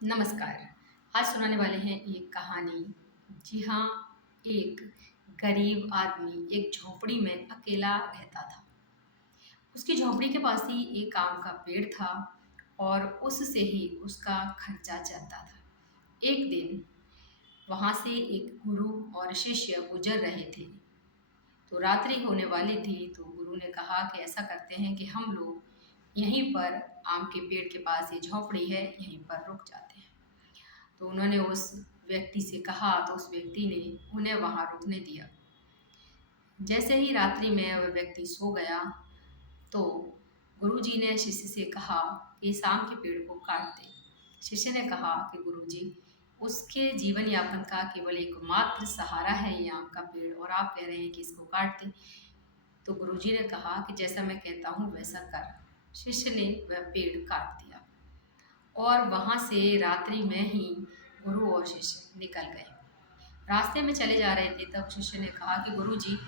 नमस्कार। आज सुनाने वाले हैं एक कहानी। जी हाँ, एक गरीब आदमी एक झोंपड़ी में अकेला रहता था। उसकी झोंपड़ी के पास ही एक आम का पेड़ था और उससे ही उसका खर्चा चलता था। एक दिन वहाँ से एक गुरु और शिष्य गुजर रहे थे। तो रात्रि होने वाली थी, तो गुरु ने कहा कि ऐसा करते हैं कि हम लोग यहीं पर आम के पेड़ के पास ये झोंपड़ी है, यहीं पर रुक जाते हैं। तो उन्होंने उस व्यक्ति से कहा, तो उस व्यक्ति ने उन्हें वहाँ रुकने दिया। जैसे ही रात्रि में वह व्यक्ति सो गया, तो गुरुजी ने शिष्य से कहा कि इस आम के पेड़ को काट दे। शिष्य ने कहा कि गुरुजी, उसके जीवन यापन का केवल एकमात्र सहारा है ये आम का पेड़, और आप कह रहे हैं कि इसको काट दें। तो गुरुजी ने कहा कि जैसा मैं कहता हूँ वैसा कर। शिष्य ने वह पेड़ काट दिया और वहाँ से रात्रि में ही गुरु और शिष्य निकल गए। रास्ते में चले जा रहे थे, तब शिष्य ने कहा कि गुरुजी,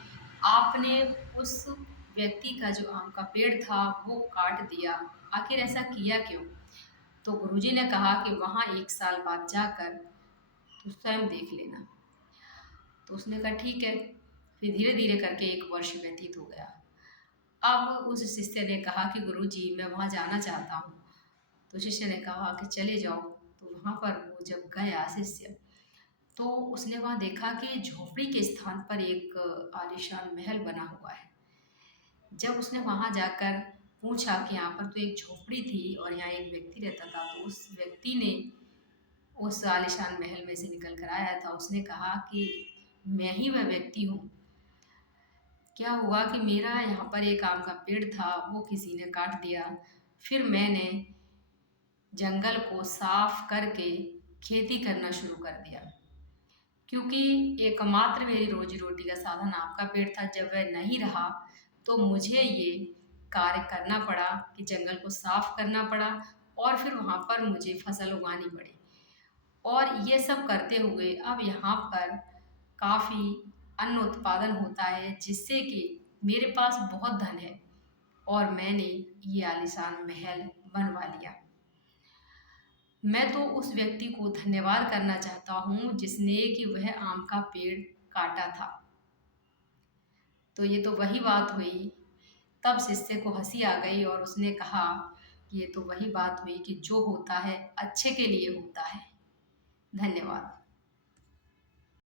आपने उस व्यक्ति का जो आम का पेड़ था वो काट दिया, आखिर ऐसा किया क्यों? तो गुरुजी ने कहा कि वहाँ 1 साल बाद जाकर तू स्वयं देख लेना। तो उसने कहा ठीक है। फिर धीरे धीरे करके 1 वर्ष व्यतीत हो गया। अब उस शिष्य ने कहा कि गुरुजी, मैं वहाँ जाना चाहता हूँ। तो शिष्य ने कहा कि चले जाओ। तो वहाँ पर वो जब गया शिष्य, तो उसने वहाँ देखा कि झोपड़ी के स्थान पर एक आलीशान महल बना हुआ है। जब उसने वहाँ जाकर पूछा कि यहाँ पर तो एक झोपड़ी थी और यहाँ एक व्यक्ति रहता था, तो उस व्यक्ति ने उस आलीशान महल में से निकल कर आया था। उसने कहा कि मैं ही वह व्यक्ति हूँ। क्या हुआ कि मेरा यहाँ पर एक आम का पेड़ था, वो किसी ने काट दिया। फिर मैंने जंगल को साफ करके खेती करना शुरू कर दिया, क्योंकि एकमात्र मेरी रोजी रोटी का साधन आम का पेड़ था। जब वह नहीं रहा, तो मुझे ये कार्य करना पड़ा कि जंगल को साफ करना पड़ा और फिर वहाँ पर मुझे फसल उगानी पड़ी। और ये सब करते हुए अब यहाँ पर काफ़ी अन्न उत्पादन होता है, जिससे कि मेरे पास बहुत धन है और मैंने ये आलीशान महल बनवा लिया। मैं तो उस व्यक्ति को धन्यवाद करना चाहता हूँ जिसने कि वह आम का पेड़ काटा था। तो ये तो वही बात हुई। तब शिष्य को हंसी आ गई और उसने कहा कि ये तो वही बात हुई कि जो होता है अच्छे के लिए होता है। धन्यवाद।